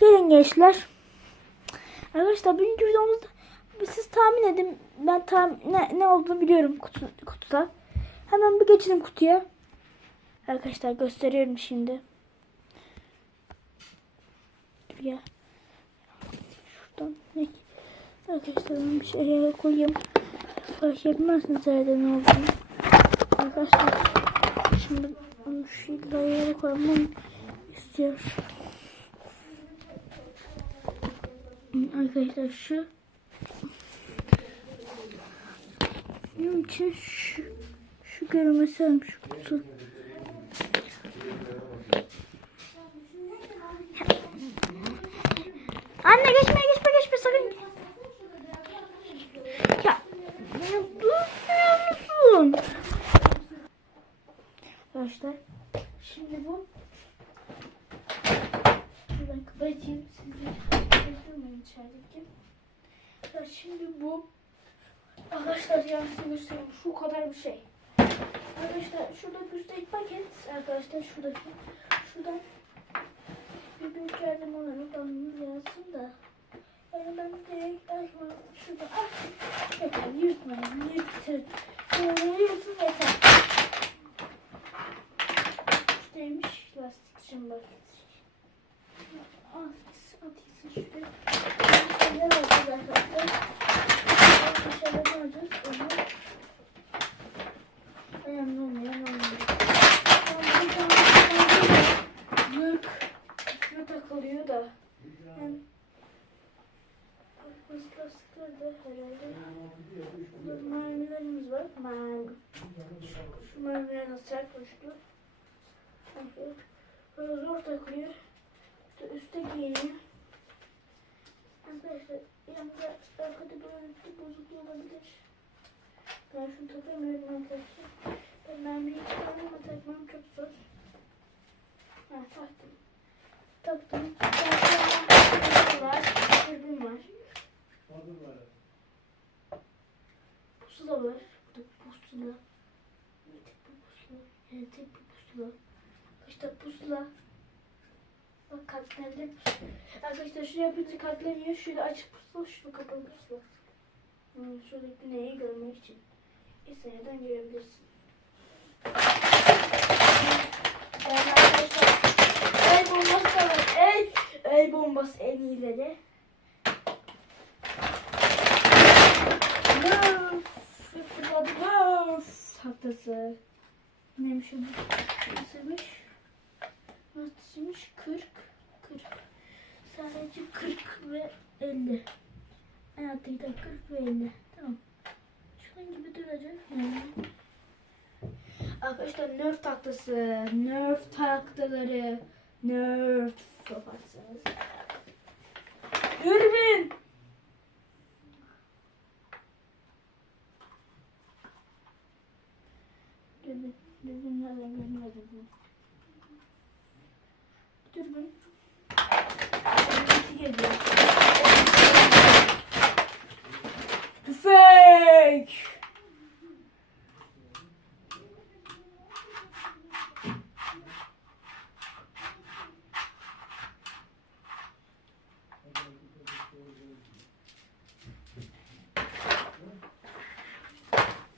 Gelin gençler. Arkadaşlar birinci videomuzda siz tahmin edin. Ben tam ne, ne olduğunu biliyorum kutu, kutuda. Hemen bir geçelim kutuya. Arkadaşlar gösteriyorum şimdi. Ya. Şuradan ne? Arkadaşlar ben bir şey koyayım. Fark etmezsiniz herhalde ne olduğunu. Arkadaşlar şimdi onu şu yere koymam istiyor. Arkadaşlar şu benim için şu şu görmesem şu kutu. Anne geçme geçme geçme sakın. Ya duymuyor musun? Arkadaşlar şimdi bu ben kapatayım sizi Göstermeyin içerideki Ya şimdi bu Arkadaşlar yani size göstereyim. Şu kadar bir şey. Arkadaşlar şurada büstek paket. Arkadaşlar şuradaki Şuradan Bir büyük alırım Damlımız yazsın da. Yani ben direkt açmam Şurada ah! Yeter yırtmayın Yırtın. Böyle yırtın yeter. Şuradaymış lastik için bak takılıyor da. Hem Basit lastikler de herhalde. Burada mermilerimiz var. Mermi. Şu, şu mermiler nasıl böyle zor takılıyor. İşte giyiniyor. Yanında arkada bir bozukluğu olabilir. Ben şunu takamıyorum arkadaşlar. Ben mermiyi çıkarmam ama takmam çok zor. Ha taktım. Taktım. Taktım. var. Dürbün var. Pusula var. Burada pusula. Bir tek bir pusula. Yani tek bir pusula. İşte pusula. Bak katlandı. Arkadaşlar şuraya yapınca katlanıyor. Şöyle açık pusula, şunu kapalı pusula. Hmm, şuradaki güneyi görmek için. İstediğinden görebilirsin. Yani arkadaşlar el bombası var. El, el bombası en iyileri. Nerf. Fırladı Nerf. Tahtası. Neymiş o? Nasılmış? Nasılmış? 40. 40. Sadece 40 ve 50. En alttaki de 40 ve 50. Tamam. Şunun gibi duracak. Yani. Arkadaşlar nerf tahtası. Nerf tahtaları. Nerf yaparsınız. Dürbün. Dürbün. Dürbün nereden görünmez dürbün. Dürbün. Birisi geliyor.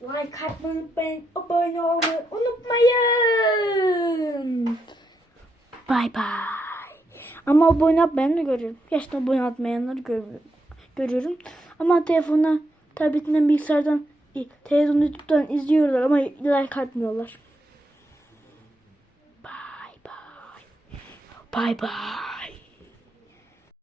Like atmayı. Abone olmayı unutmayın. Bye bye. Ama abone da görüyorum. Gerçekten abone atmayanları görüyorum. Ama telefona, tabletinden, bilgisayardan, televizyon, YouTube'dan izliyorlar ama like atmıyorlar. Bye bye. Bye bye.